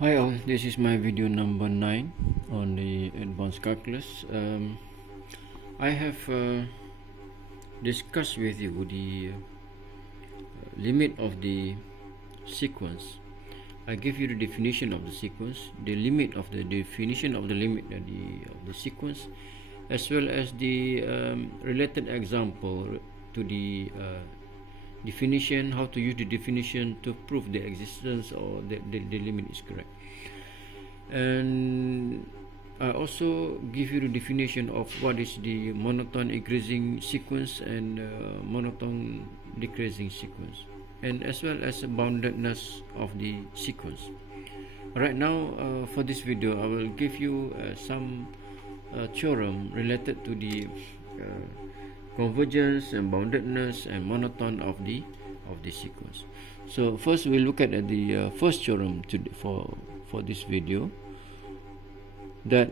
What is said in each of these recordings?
Hi all, this is my video number 9 on the advanced calculus. I have discussed with you the limit of the sequence. I gave you the definition of the sequence, the limit of the definition of the limit of the sequence, as well as the related example to the definition, how to use the definition to prove the existence or the limit is correct. And I also give you the definition of what is the monotone increasing sequence and monotone decreasing sequence, and as well as the boundedness of the sequence. Right now, for this video, I will give you some theorem related to the convergence and boundedness and monotone of the sequence. So first we look at the first theorem for this video, that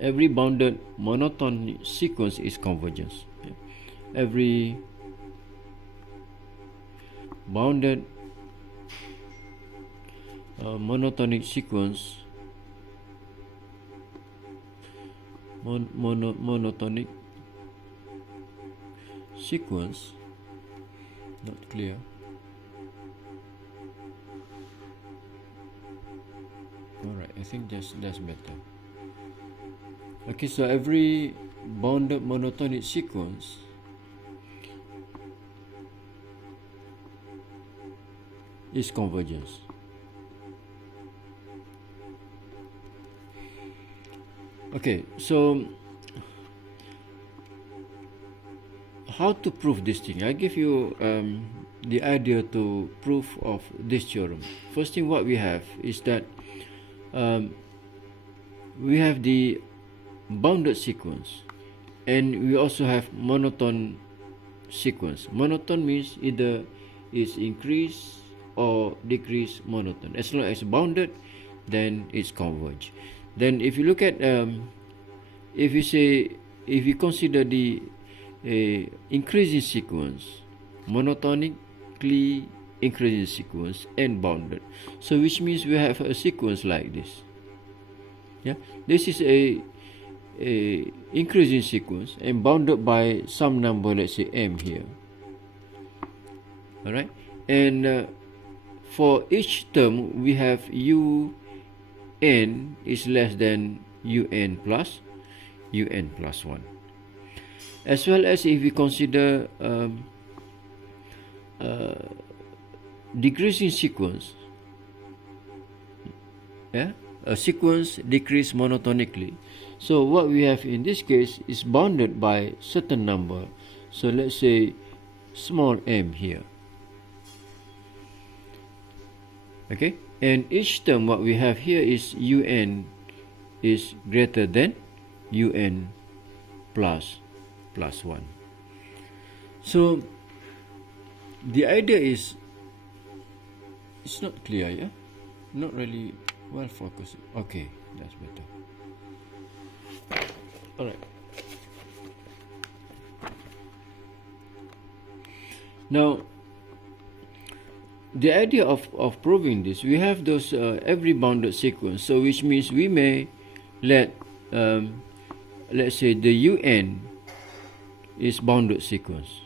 every bounded monotone sequence is convergence. Every bounded monotonic sequence monotonic sequence, not clear. Alright, I think that's better. Okay, so every bounded monotonic sequence is convergence. Okay, so how to prove this thing? I give you the idea to proof of this theorem. First thing what we have is that we have the bounded sequence, and we also have monotone sequence. Monotone means either is increase or decrease monotone. As long as bounded, then it's converge. Then if you look at if you consider the increasing sequence, monotonically increasing sequence and bounded, so which means we have a sequence like this. Yeah, this is a increasing sequence and bounded by some number, let's say m here. All right, and for each term we have un is less than un plus 1, as well as if we consider decreasing sequence, a sequence decrease monotonically. So what we have in this case is bounded by certain number, so let's say small m here. Okay, and each term what we have here is un is greater than un plus 1. So the idea is, it's not clear, yeah, not really well focused. Okay, that's better. All right, now the idea of proving this, we have those every bounded sequence, so which means we may let let's say the un is bounded sequence,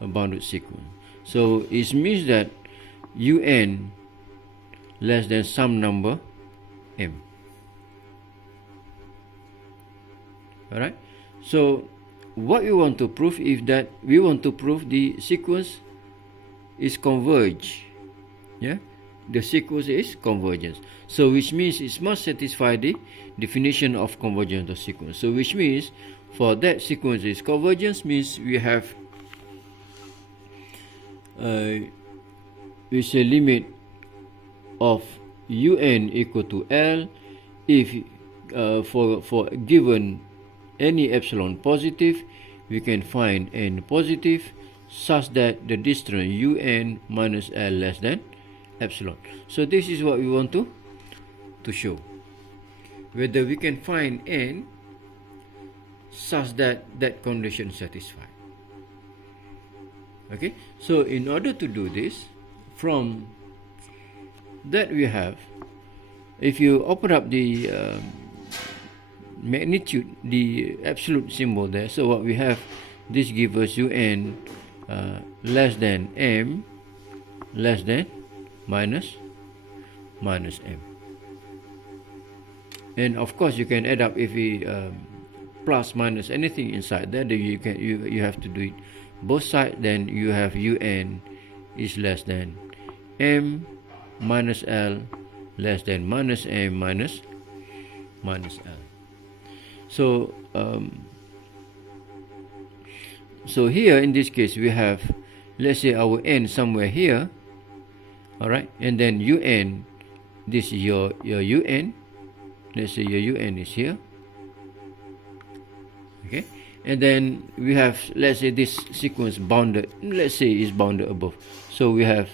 a bounded sequence. So it means that un less than some number m. Alright, so what we want to prove is that we want to prove the sequence is converge. Yeah, the sequence is convergence, so which means it must satisfy the definition of convergence of sequence. So which means for that sequence is convergence means we have we say limit of un equal to L if for given any epsilon positive, we can find n positive such that the distance un minus L less than epsilon. So this is what we want to show, whether we can find n such that that condition satisfied. Okay, so in order to do this, from that we have, if you open up the magnitude, the absolute symbol there, so what we have, this gives us un less than m less than minus m. And of course you can add up, if we plus minus anything inside there, then you have to do it both sides. Then you have un is less than m minus l less than minus m minus l. So so here in this case we have, let's say our n somewhere here, all right, and then un, this is your un, let's say your un is here, okay, and then we have, let's say this sequence bounded, let's say is bounded above, so we have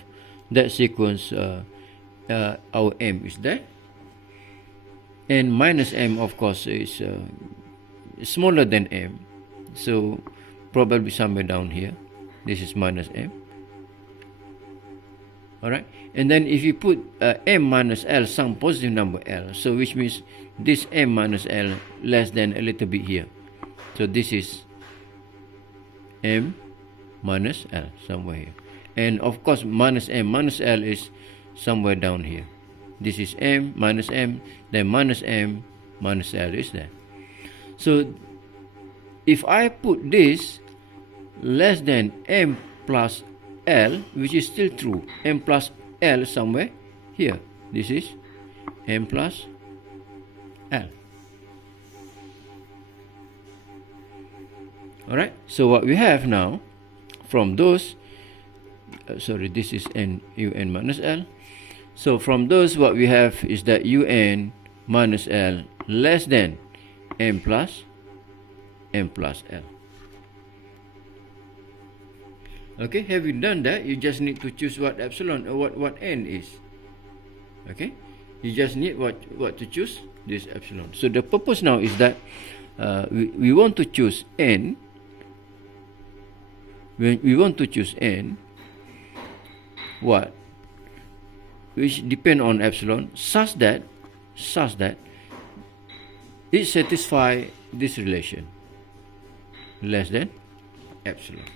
that sequence, our m is there, and minus m of course is smaller than m, so probably somewhere down here, this is minus m. Alright, and then if you put m minus l, some positive number l, so which means this m minus l less than a little bit here, so this is m minus l somewhere here, and of course minus m minus l is somewhere down here, this is m, then minus m minus l is there. So if I put this less than m plus l, which is still true, m plus l somewhere here, this is m plus l. Alright, so what we have now from those, sorry, this is un minus l, so from those what we have is that un minus l less than m plus l. Okay, have you done that? You just need to choose what epsilon or what n is. Okay, you just need what to choose, this epsilon. So the purpose now is that we want to choose n. We want to choose n what, which depend on epsilon, such that it satisfy this relation less than epsilon.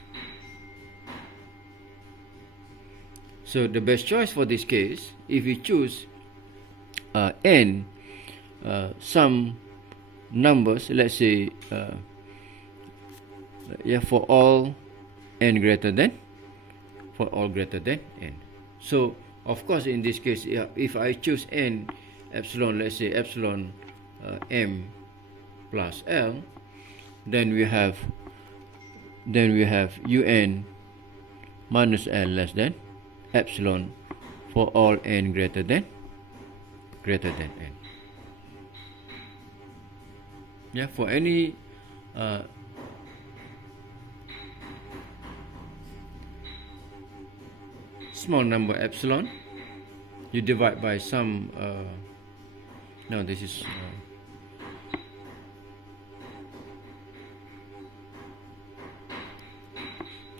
So the best choice for this case, if we choose n some numbers, let's say for all n greater than n. So of course in this case, if I choose n epsilon, let's say epsilon m plus l, then we have un minus l less than epsilon for all n greater than n. Yeah, for any small number epsilon, you divide by some no, this is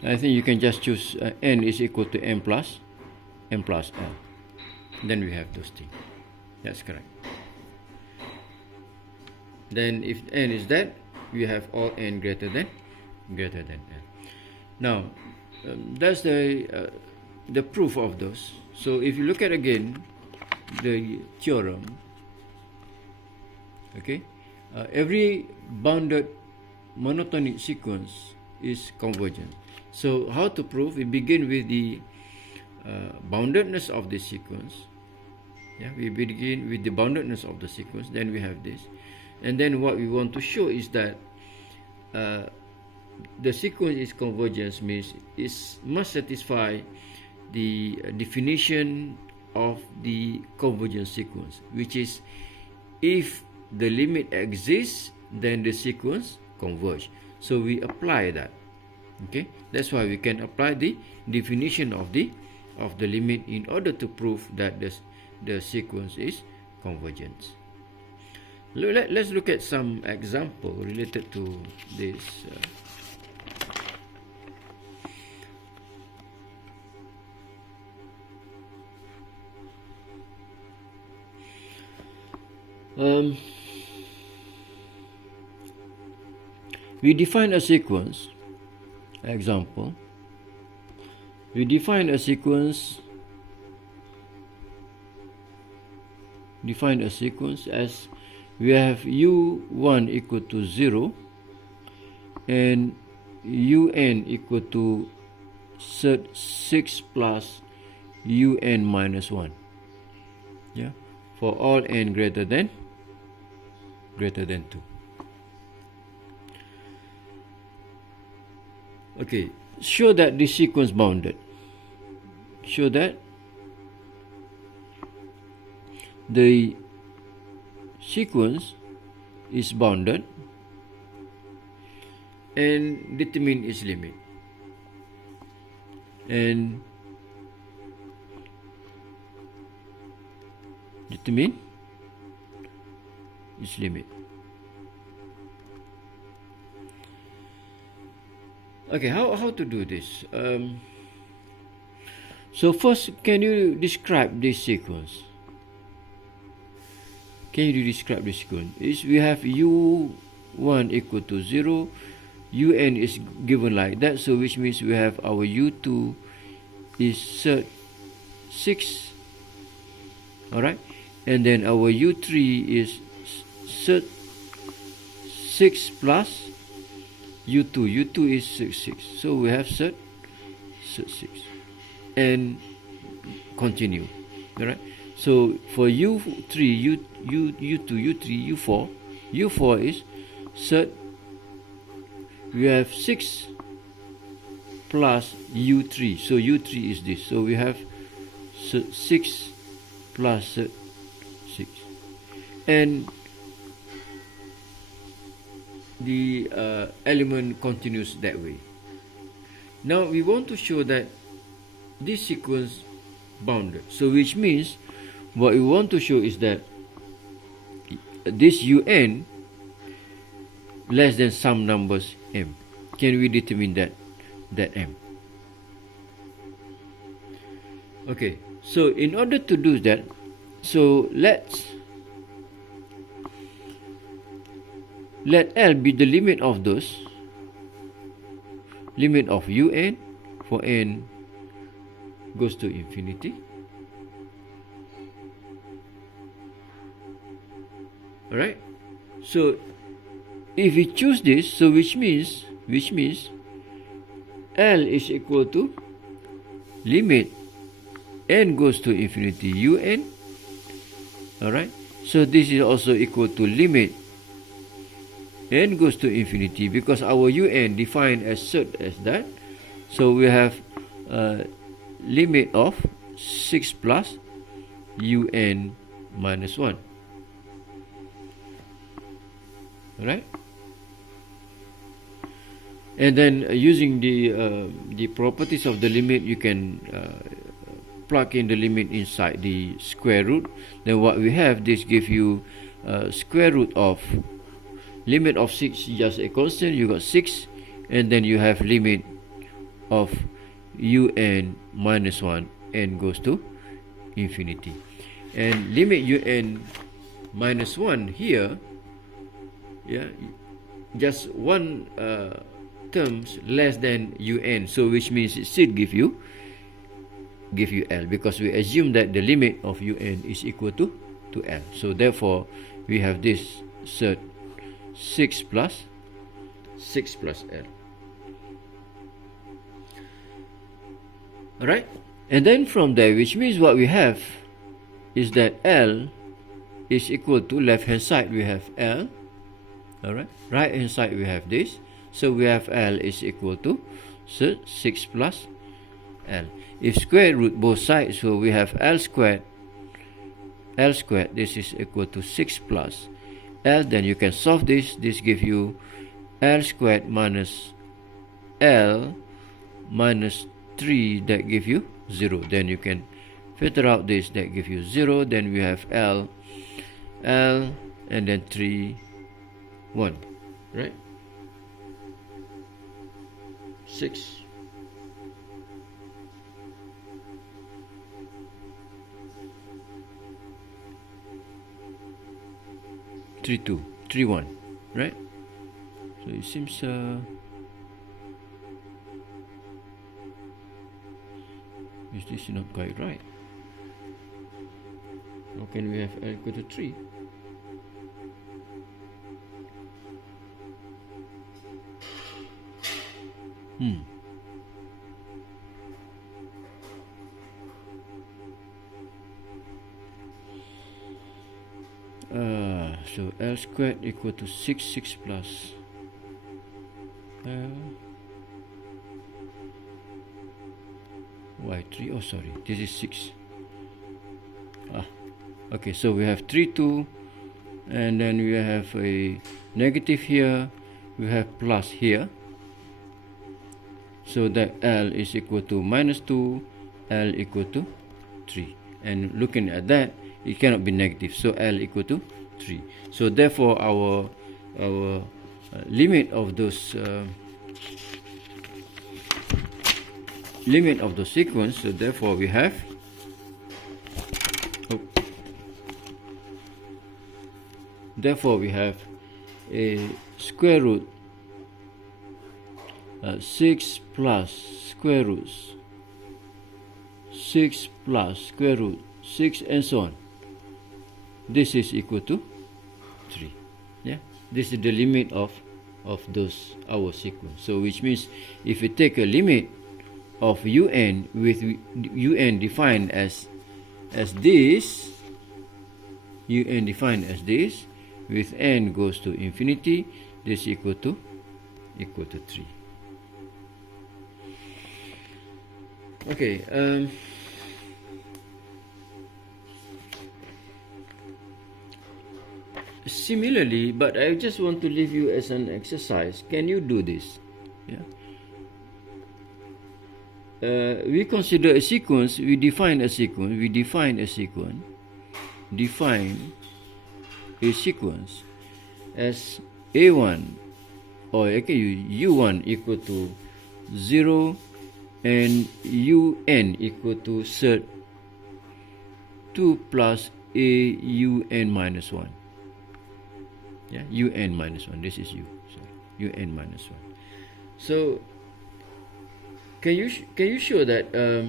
I think you can just choose n is equal to m plus l. Then we have those things. That's correct. Then if n is that, we have all n greater than n. Now that's the proof of those. So if you look at again the theorem, okay, every bounded monotonic sequence is convergent. So how to prove? We begin with the boundedness of the sequence. Yeah, we begin with the boundedness of the sequence. Then we have this, and then what we want to show is that the sequence is convergence, means it must satisfy the definition of the convergence sequence, which is if the limit exists, then the sequence converge. So we apply that. Okay, that's why we can apply the definition of the limit in order to prove that the sequence is convergent. Let's look at some example related to this. Um, we define a sequence. Example, we define a sequence as we have u1 equal to 0 and un equal to 6 plus un minus 1, yeah, for all n greater than 2. Okay, show that this sequence bounded. Show that the sequence is bounded and determine its limit. And determine its limit. Okay, how to do this? So first, can you describe this sequence? Can you describe this sequence? We have u1 equal to 0, un is given like that, so which means we have our u2 is 6, alright, and then our u3 is 6 plus u2 is 6, so we have 6 and continue, alright. So for u3, u2, u3, u4 is we have 6 plus u3, so u3 is this, so we have 6 plus 6, and the element continues that way. Now we want to show that this sequence bounded, so which means what we want to show is that this un less than some numbers m. Can we determine that m? Okay, so in order to do that, so let L be the limit of those, limit of un for n goes to infinity. Alright, so if we choose this, so which means L is equal to limit n goes to infinity un. Alright, so this is also equal to limit n goes to infinity, because our un defined as such as that, so we have limit of 6 plus un minus 1. Right, and then using the properties of the limit, you can plug in the limit inside the square root. Then what we have, this gives you square root of limit of 6, just a constant, you got 6, and then you have limit of un minus 1, n goes to infinity, and limit un minus 1 here, yeah, just one terms less than un, so which means it should give you L, because we assume that the limit of un is equal to L. So therefore we have this cert 6 plus L. Alright, and then from there, which means what we have is that L is equal to, left hand side we have L, alright, right hand side we have this, so we have L is equal to 6 plus L. If square root both sides, so we have L squared, this is equal to 6 plus L, then you can solve this gives you L squared minus L minus 3, that give you 0, then you can filter out this, that give you 0, then we have L, and then 3, 1, right? 6. 31, right? So it seems is this not quite right? How can we have L equal to 3? So L squared equal to 6 plus y3. Oh, sorry, this is 6. Okay, so we have 3 2, and then we have a negative here, we have plus here, so that L is equal to -2, L equal to 3, and looking at that, it cannot be negative, so L equal to 3. So therefore our limit of those sequence, so therefore we have a square root 6 plus square root 6 plus square root 6 and so on. This is equal to 3. Yeah, this is the limit of those our sequence. So which means if we take a limit of un with un defined as this, un defined as this, with n goes to infinity, this equal to 3. Okay. Similarly, but I just want to leave you as an exercise. Can you do this? Yeah. We consider a sequence. We define a sequence. Define a sequence as a1 or u1 equal to 0 and un equal to cert 2 plus a un minus 1. Yeah, un minus 1. This is u. Sorry, un minus 1. So can you show that the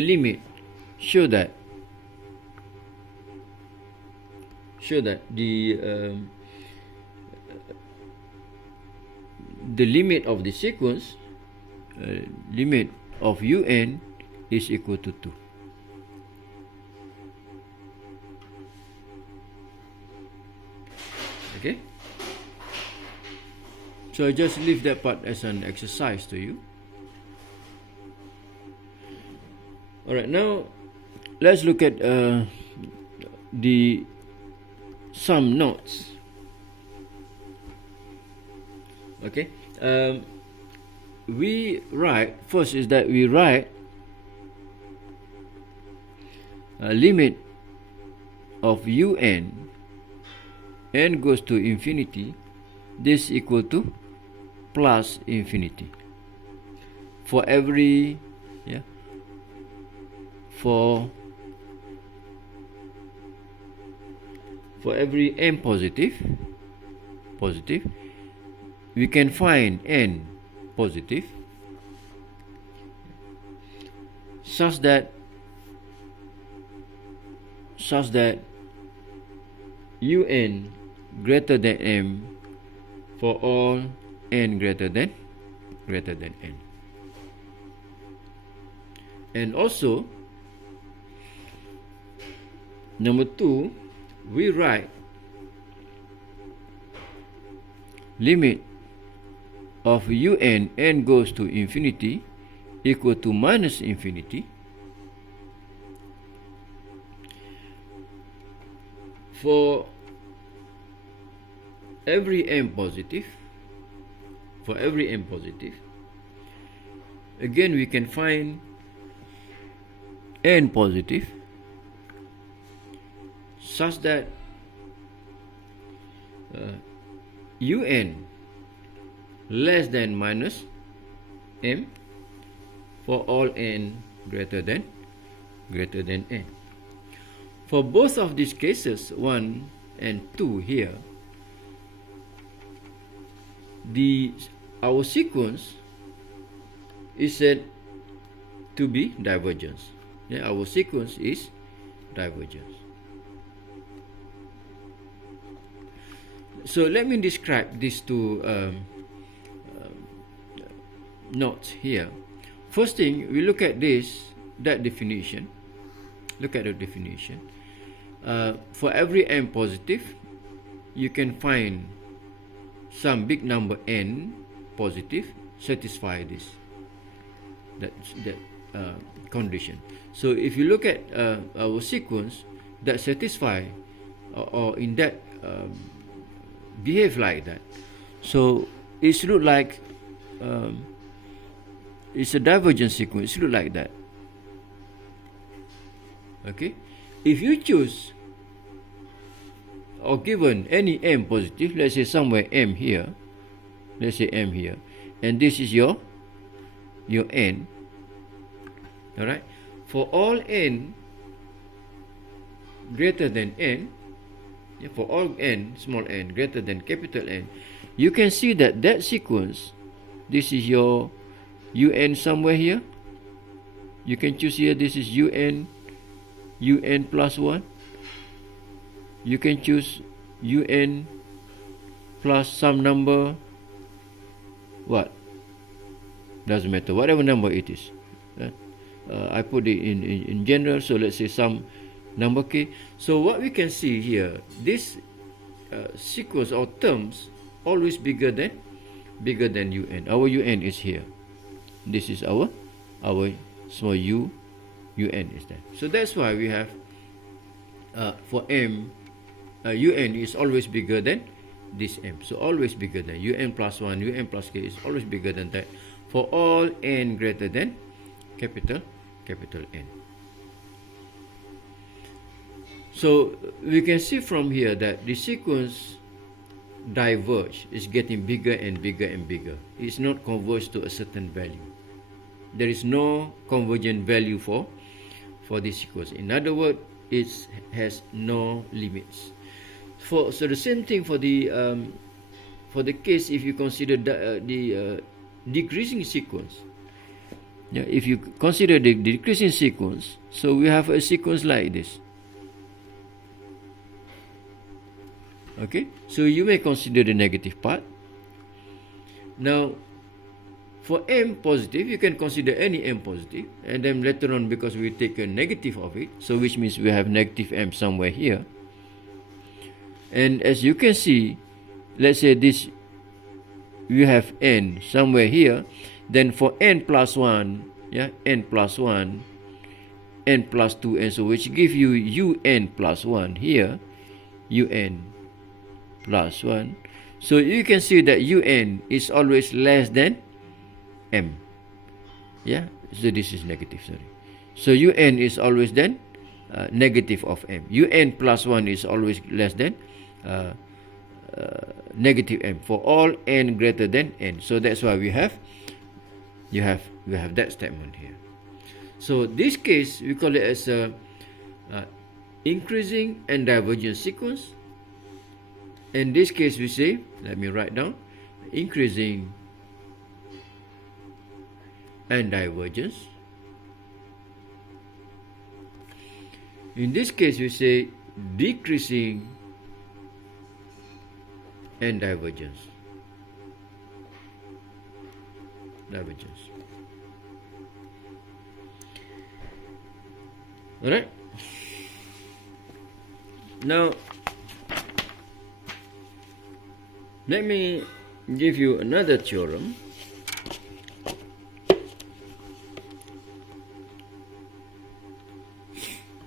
limit show that the limit of the sequence, limit of un is equal to 2. Okay, so I just leave that part as an exercise to you. Alright, now let's look at the some notes. Okay, we write first is that we write a limit of un, n goes to infinity, this equal to plus infinity for every for every n positive, we can find n positive such that un greater than m for all n greater than n. And also number 2, we write limit of un n goes to infinity equal to minus infinity for every n positive. Again, we can find n positive such that un less than minus m for all n greater than n. For both of these cases, 1 and 2 here, our sequence is said to be divergence. Yeah, our sequence is divergence. So let me describe these two notes here. First thing, we look at that definition. Look at the definition. For every m positive, you can find some big number n positive satisfy that condition. So if you look at our sequence that satisfy or in that behave like that, so it should look like it's a divergent sequence. It should look like that. Okay, if you choose or given any m positive, let's say somewhere m here, let's say m here, and this is your n. All right, for all n greater than n, for all n, small n greater than capital N, you can see that sequence, this is your un somewhere here. You can choose here, this is un plus 1. You can choose un plus some number, what? Doesn't matter, whatever number it is. I put it in general, so let's say some number k. So what we can see here, this sequence or terms always bigger than un. Our un is here. This is our small un is there. So that's why we have for m, un is always bigger than this m. So always bigger than un plus 1, un plus k is always bigger than that for all n greater than capital N. So we can see from here that the sequence diverge is getting bigger and bigger and bigger. It's not converged to a certain value. There is no convergent value for this sequence. In other words, it has no limits. So the same thing for the case if you consider the decreasing sequence. Yeah, if you consider the decreasing sequence, so we have a sequence like this. Okay, so you may consider the negative part. Now, for m positive, you can consider any m positive, and then later on, because we take a negative of it, so which means we have negative m somewhere here. And as you can see, let's say this, you have n somewhere here. Then for n plus 1, yeah, n plus 1, n plus 2, and so which give you un plus 1 here, un plus 1. So you can see that un is always less than m. Yeah, so this is negative, sorry. So un is always then negative of m. Un plus 1 is always less than negative m for all n greater than n. So that's why we have that statement here. So this case we call it as a increasing and divergent sequence. In this case we say, let me write down, increasing and divergence. In this case we say decreasing and divergence. Alright. Now let me give you another theorem.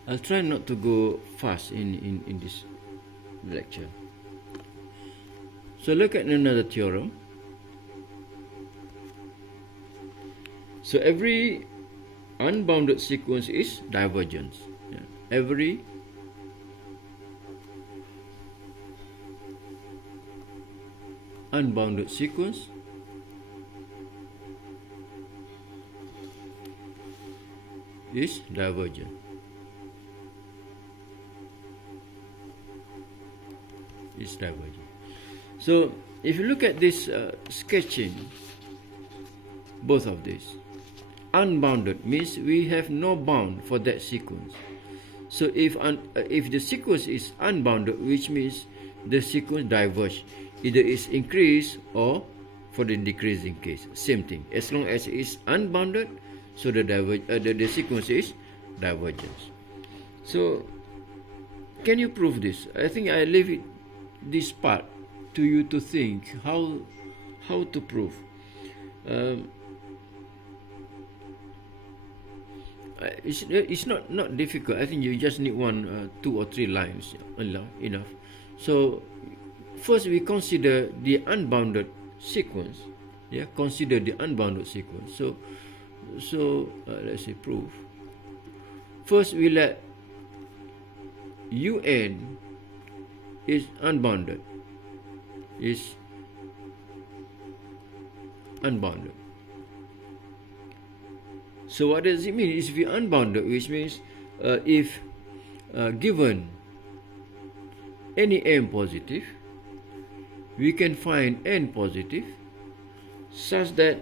I'll try not to go fast in this lecture. So look at another theorem. So every unbounded sequence is divergence. Yeah. Every unbounded sequence is divergent. is divergent. So if you look at this sketching, both of these, unbounded means we have no bound for that sequence. So if the sequence is unbounded, which means the sequence diverge, either is increase or for the decreasing case, same thing. As long as it is unbounded, so the sequence is divergence. So can you prove this? I think I leave this part to you to think how to prove. It's not difficult. I think you just need 1, 2 or 3 lines enough. So first we consider the unbounded sequence. Yeah, consider the unbounded sequence. So let's say proof. First we let un is unbounded. So what does it mean? It's be unbounded, which means if given any m positive, we can find n positive such that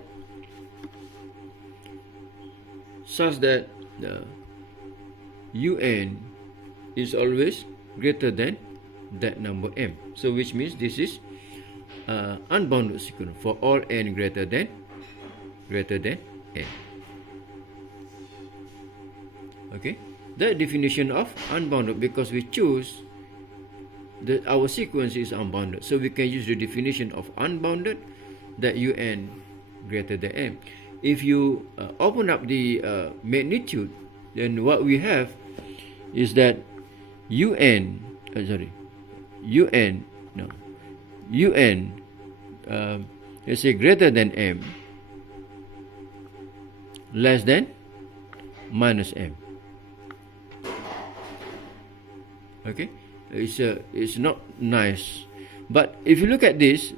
un is always greater than that number m. So which means this is unbounded sequence for all n greater than n. Okay, that definition of unbounded, because we choose our sequence is unbounded, so we can use the definition of unbounded, that un greater than m. If you open up the magnitude, then what we have is that un let's say greater than m, less than minus m. Okay, it's not nice, but if you look at this,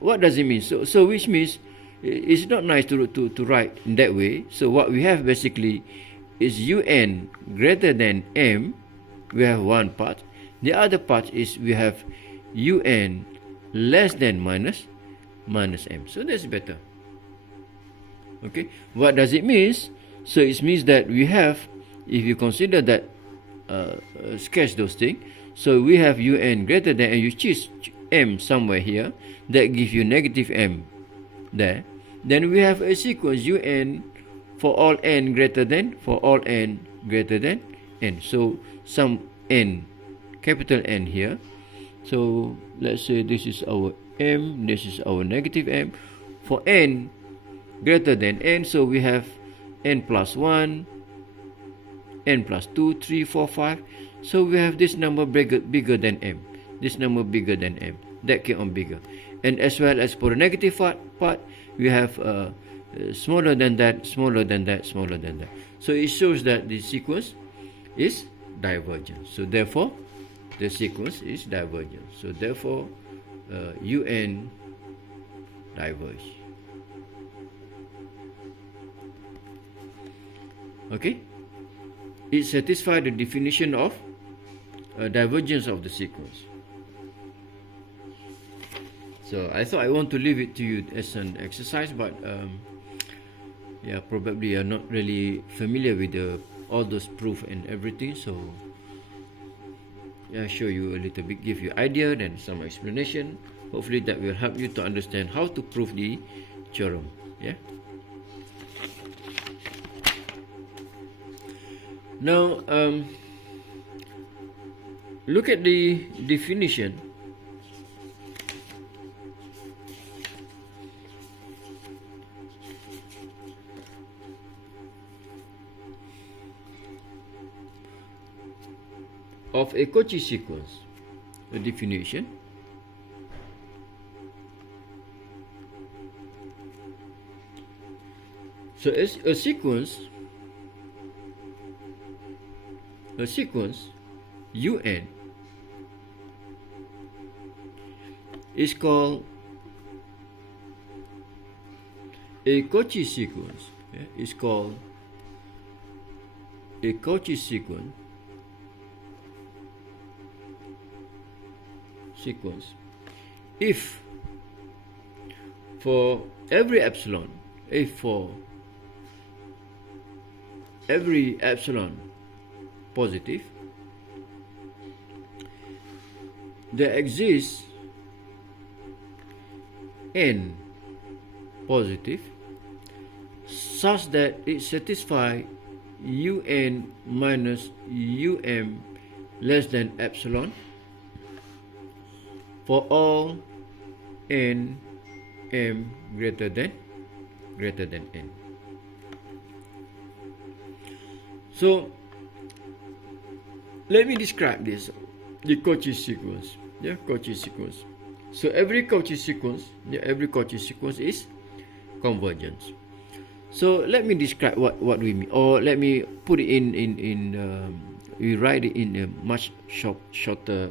what does it mean? So which means it's not nice to write in that way. So what we have basically is un greater than m. We have one part. The other part is we have un less than minus m. So that's better. Okay, what does it mean? So it means that we have, if you consider that sketch those things, so we have un greater than, and you choose m somewhere here, that gives you negative m there. Then we have a sequence un for all n greater than n. So some n, capital N here. So let's say this is our m, this is our negative m. For n greater than n, so we have n plus 1, n plus 2, 3, 4, 5. So we have this number bigger than m, this number bigger than m, that keep on bigger. And as well as for the negative part, we have smaller than that, smaller than that, smaller than that. So it shows that the sequence is divergent. So therefore the sequence is divergent. So therefore un diverge. Okay, it satisfies the definition of divergence of the sequence. So I thought I want to leave it to you as an exercise, but yeah, probably you're not really familiar with all those proof and everything. So yeah, show you a little bit, give you idea, then some explanation. Hopefully that will help you to understand how to prove the theorem. Yeah. Now look at the definition of a Cauchy sequence. The definition. So as a sequence un is called a Cauchy sequence. Yeah, is called a Cauchy sequence sequence, if for every epsilon, positive, there exists n positive such that it satisfies un minus less than epsilon for all n m greater than n. So let me describe this, the Cauchy sequence. Cauchy sequence. So every Cauchy sequence is convergence. So let me describe what we mean, or let me put it in we write it in a much shorter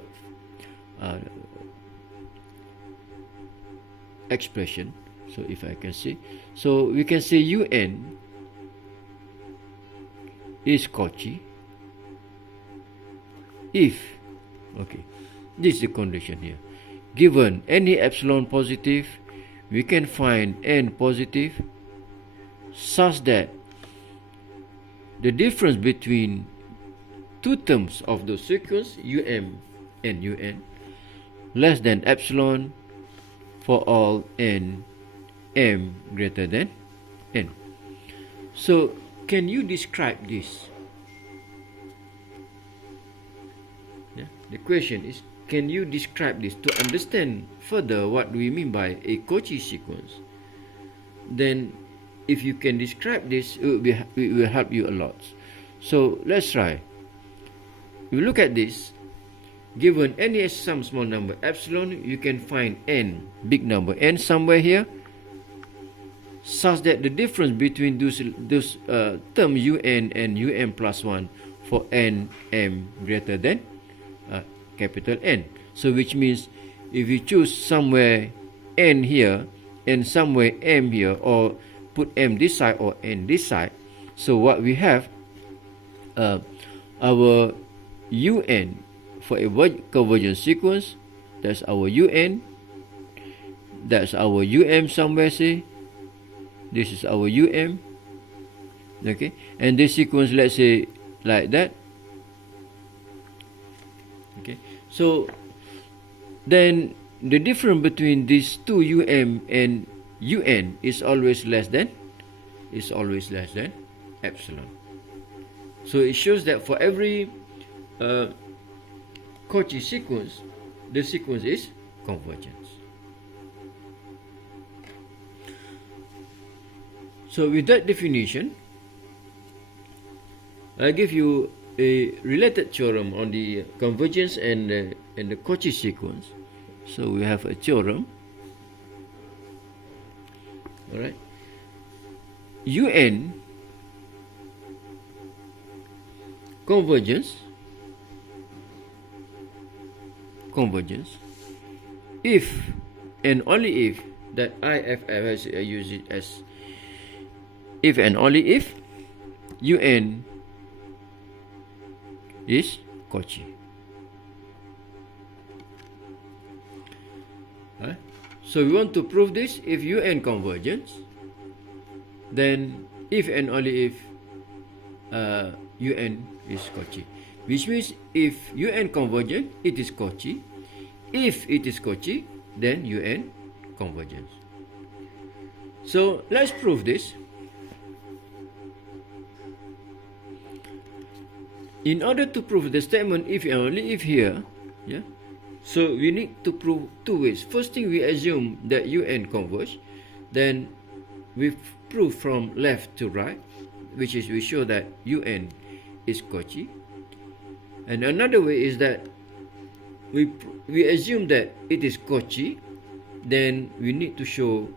expression. So if I can say, so we can say un is Cauchy if, okay, this is the condition here, given any epsilon positive, we can find n positive such that the difference between two terms of the sequence um and un less than epsilon for all n m greater than n. So can you describe this? The question is, can you describe this to understand further what we mean by a Cauchy sequence? Then if you can describe this, it will help you a lot. So let's try. If you look at this, given any some small number epsilon, you can find n, big number n somewhere here, such that the difference between those terms un and um plus 1 for n m greater than capital N. So which means if you choose somewhere n here and somewhere m here, or put m this side or n this side, so what we have, our un for a convergence sequence, that's our un, that's our somewhere, say this is our okay, and this sequence, let's say like that. Okay, so then the difference between these two and un is always less than epsilon. So it shows that for every Cauchy sequence, the sequence is convergence. So with that definition, I give you a related theorem on the convergence and the Cauchy sequence. So we have a theorem. All right. Un convergence if and only if, that I use it as if and only if un is Cauchy. So we want to prove this. If un convergence, then if and only if un is Cauchy, which means if un convergent, it is Cauchy. If it is Cauchy, then un convergence. So let's prove this. In order to prove the statement if and only if here, so we need to prove two ways. First thing, we assume that un converge, then we prove from left to right, which is we show that un is Cauchy. And another way is that we assume that it is Cauchy, then we need to show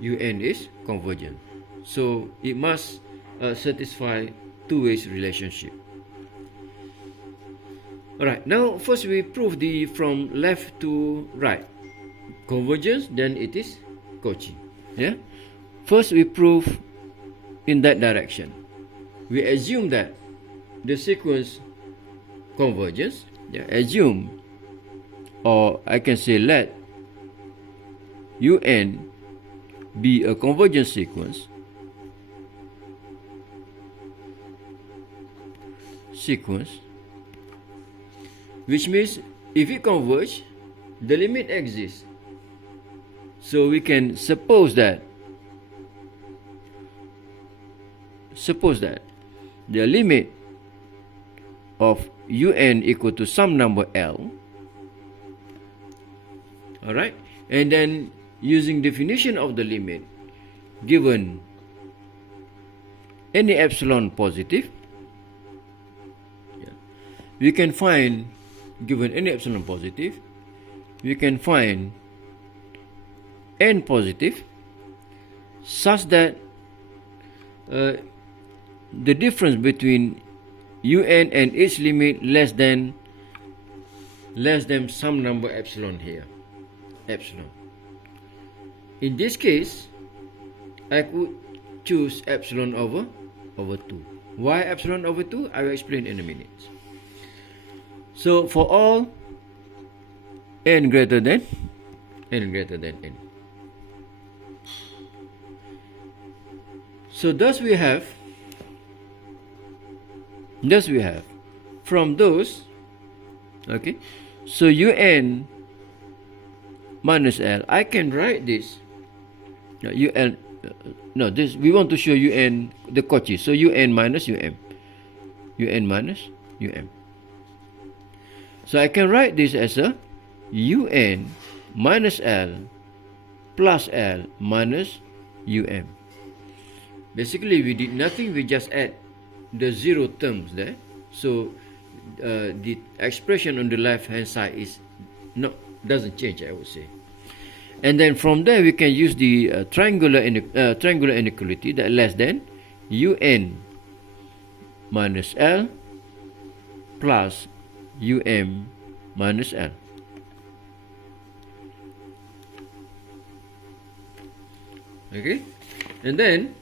un is convergent. So it must satisfy two ways relationship. Alright, now first we prove the from left to right convergence, then it is Cauchy. First we prove in that direction. We assume that the sequence convergence. Assume or I can say let un be a convergence sequence which means if it converge, the limit exists. So we can suppose that the limit of un equal to some number L, alright, and then using definition of the limit, given any epsilon positive, we can find, given any epsilon positive, we can find n positive such that the difference between un and its limit less than some number epsilon here, epsilon. In this case, I could choose epsilon over 2. Why epsilon over 2? I will explain in a minute. So for all n greater than n. So thus we have from those, okay, so un minus L, I can write this un, no, this we want to show un the cauchy, so un minus um. So I can write this as a un minus L plus L minus um. Basically, we did nothing, we just add the zero terms there. So the expression on the left hand side is doesn't change, I would say. And then from there we can use the triangular inequality, that less than un minus L plus minus L. Okay, and then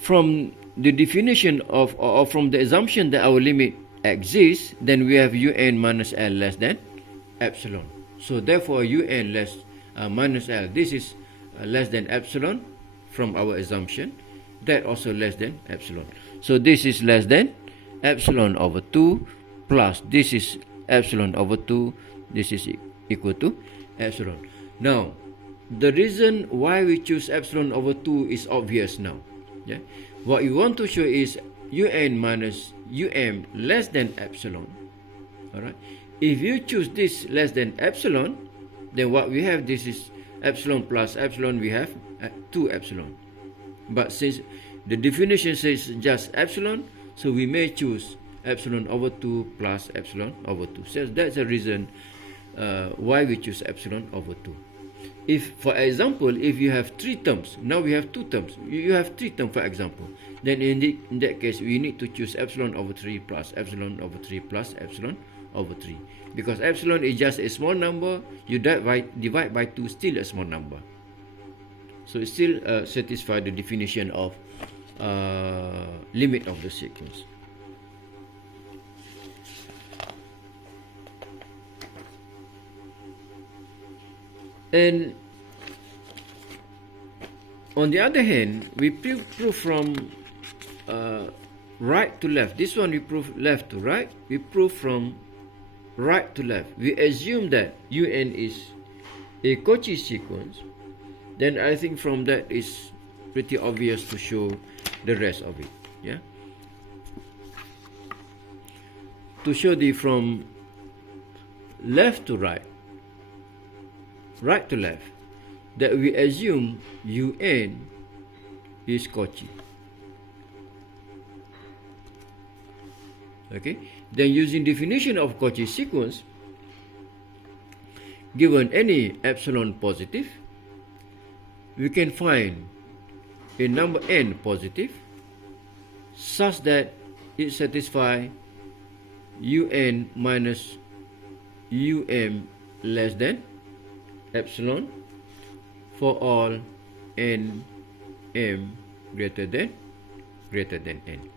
from the definition of, or from the assumption that our limit exists, then we have un minus L less than epsilon. So therefore un minus L, this is less than epsilon from our assumption, that also less than epsilon. So this is less than epsilon over 2 plus this is epsilon over 2, this is equal to epsilon. Now the reason why we choose epsilon over 2 is obvious now. Yeah? What you want to show is un minus less than epsilon. Alright. If you choose this less than epsilon, then what we have, this is epsilon plus epsilon, we have 2 epsilon. But since the definition says just epsilon, so we may choose epsilon over 2 plus epsilon over 2. So that's the reason why we choose epsilon over 2. If, for example, if you have 3 terms, now we have 2 terms, you have 3 terms for example, then in that case we need to choose epsilon over 3 plus epsilon over 3 plus epsilon over 3. Because epsilon is just a small number, you divide by 2, still a small number. So it still satisfies the definition of limit of the sequence. And on the other hand, we prove from right to left. This one we prove left to right. We prove from right to left. We assume that un is a cauchy sequence. Then I think from that is pretty obvious to show the rest of it. Yeah. To show the from left to right, right to left, that we assume un is cauchy. Okay, then using definition of cauchy sequence, given any epsilon positive, we can find a number n positive such that it satisfies un minus less than epsilon for all n m greater than n.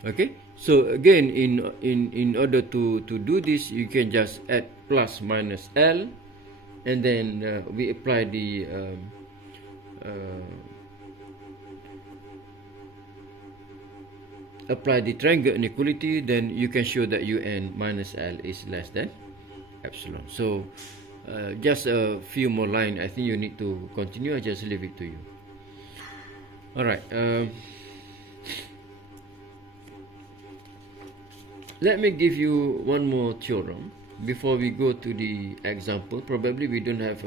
Okay, so again, in order to do this, you can just add plus minus L, and then we apply the triangle inequality. Then you can show that un minus L is less than epsilon. So just a few more lines. I think you need to continue. I just leave it to you. All right. Let me give you one more theorem before we go to the example. Probably we don't have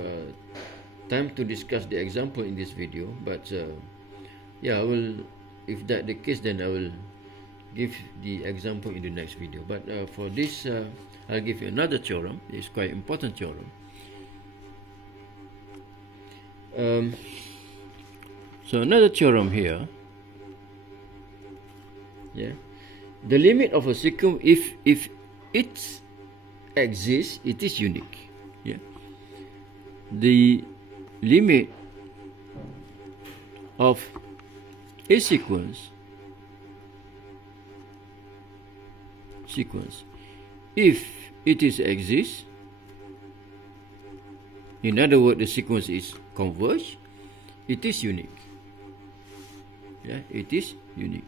time to discuss the example in this video, but yeah, I will. If that the case, then I will give the example in the next video. But for this, I'll give you another theorem. It's quite important theorem. So another theorem here. Yeah. The limit of a sequence, if it exists, it is unique. Yeah. The limit of a sequence, if it is exists, in other words, the sequence is converged, it is unique. Yeah, it is unique.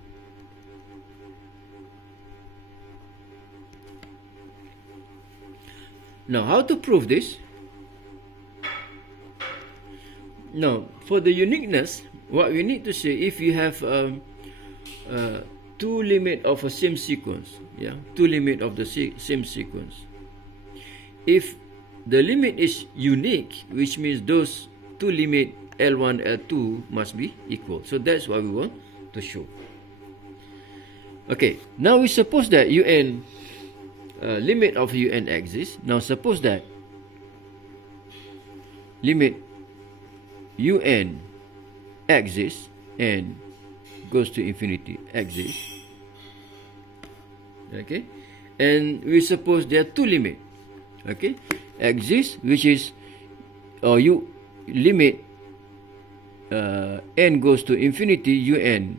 Now, how to prove this? Now, for the uniqueness, what we need to say, if you have two limit of a same sequence, yeah, two limit of the same sequence. If the limit is unique, which means those two limit L1, L2 must be equal. So that's what we want to show. Okay, now we suppose that un limit of un exists. Now suppose that limit un exists and goes to infinity exists. Okay, and we suppose there are two limits. Okay, exists, which is you limit n goes to infinity, un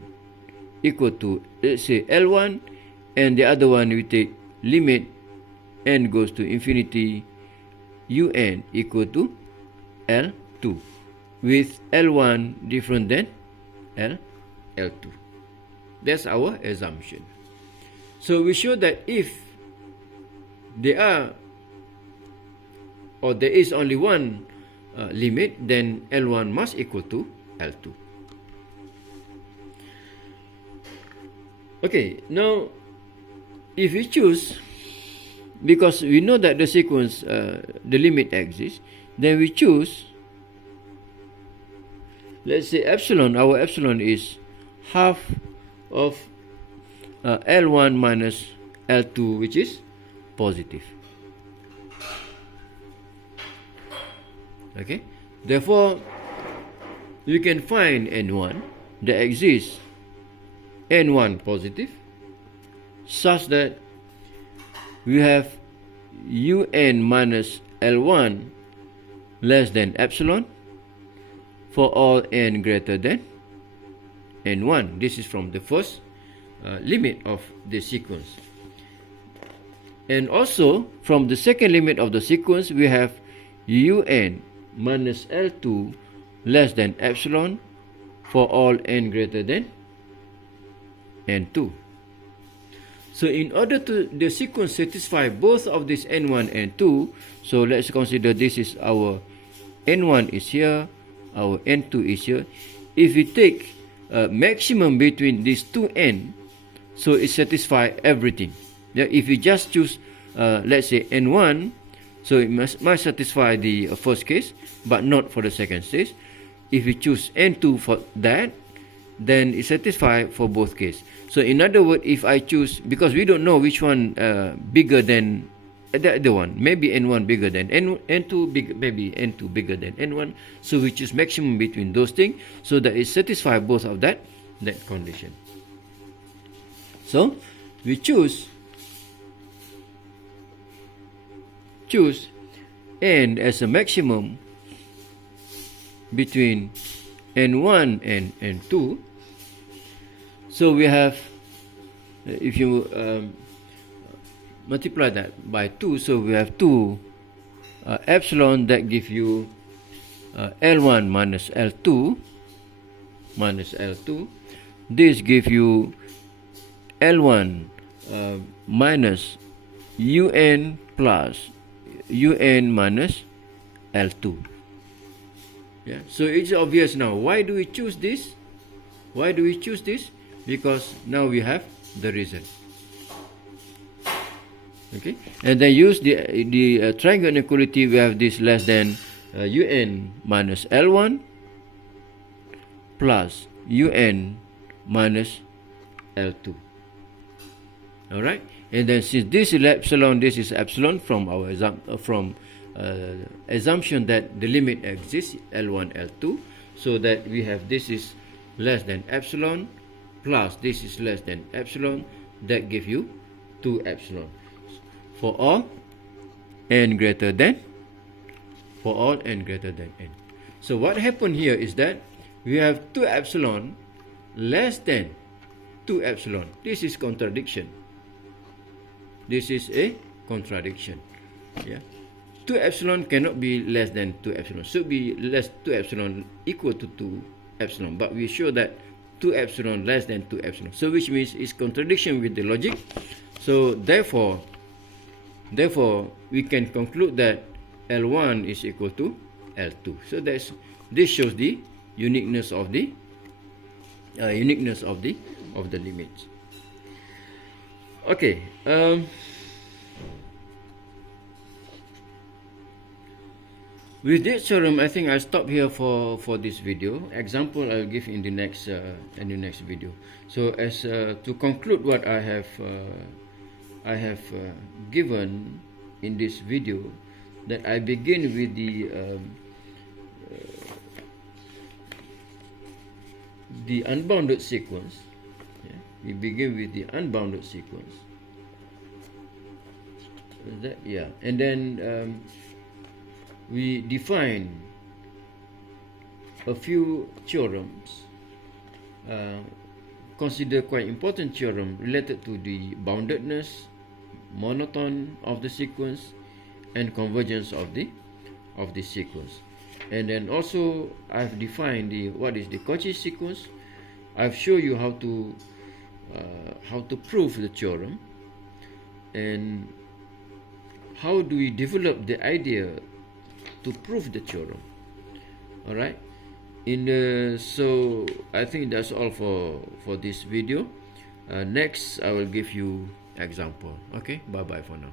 equal to, let's say, L1, and the other one we take limit n goes to infinity, un equal to L2, with L1 different than L2. That's our assumption. So we show that if there are, or there is only one limit, then L1 must equal to L2. Okay, now if we choose, because we know that the sequence, the limit exists, then we choose, let's say epsilon, our epsilon is half of L1 minus L2, which is positive. Okay, therefore you can find n1 that exists n1 positive, such that we have un minus L1 less than epsilon for all n greater than n1. This is from the first limit of the sequence. And also from the second limit of the sequence, we have un minus L2 less than epsilon for all n greater than n2. So in order to the sequence satisfy both of these n1 and n2, so let's consider this is our n1 is here, our n2 is here. If we take maximum between these two n, so it satisfies everything. Yeah, if you just choose let's say n1, so it must satisfy the first case, but not for the second case. If we choose n2 for that, then it satisfies for both cases. So in other words, if I choose, because we don't know which one bigger than the other one, maybe n1 bigger than n2, maybe n2 bigger than n1, so we choose maximum between those things, so that it satisfies both of that condition. So we choose n as a maximum between n1 and n2. So we have if you multiply that by 2, so we have 2 epsilon, that give you L1 minus L2 minus L2. This give you L1 minus UN plus UN minus L2. Yeah, so it's obvious now. Why do we choose this? Why do we choose this? Because now we have the reason. Okay, and then use the triangle inequality. We have this less than UN minus L1 plus UN minus L2. All right, and then since this is epsilon, this is epsilon from our assumption that the limit exists L1 L2, so that we have this is less than epsilon plus this is less than epsilon, that give you 2 epsilon for all n greater than n. So what happened here is that we have 2 epsilon less than 2 epsilon. This is contradiction. This is a contradiction. Yeah, 2 epsilon cannot be less than 2 epsilon. Should be less 2 epsilon equal to 2 epsilon. But we show that 2 epsilon less than 2 epsilon. So which means it's contradiction with the logic. So therefore we can conclude that L1 is equal to L2. So this shows the uniqueness of the limits. Okay. With this theorem, I think I'll stop here for this video. Example I'll give in the next video. So as to conclude what I have given in this video, that I begin with the unbounded sequence. Yeah? We begin with the unbounded sequence. And then we define a few theorems, consider quite important theorem related to the boundedness, monotone of the sequence, and convergence of the sequence. And then also I've defined what is the cauchy sequence. I've shown you how to prove the theorem, and how do we develop the idea to prove the theorem. All right, so I think that's all for this video. Next I will give you example. Okay, bye bye for now.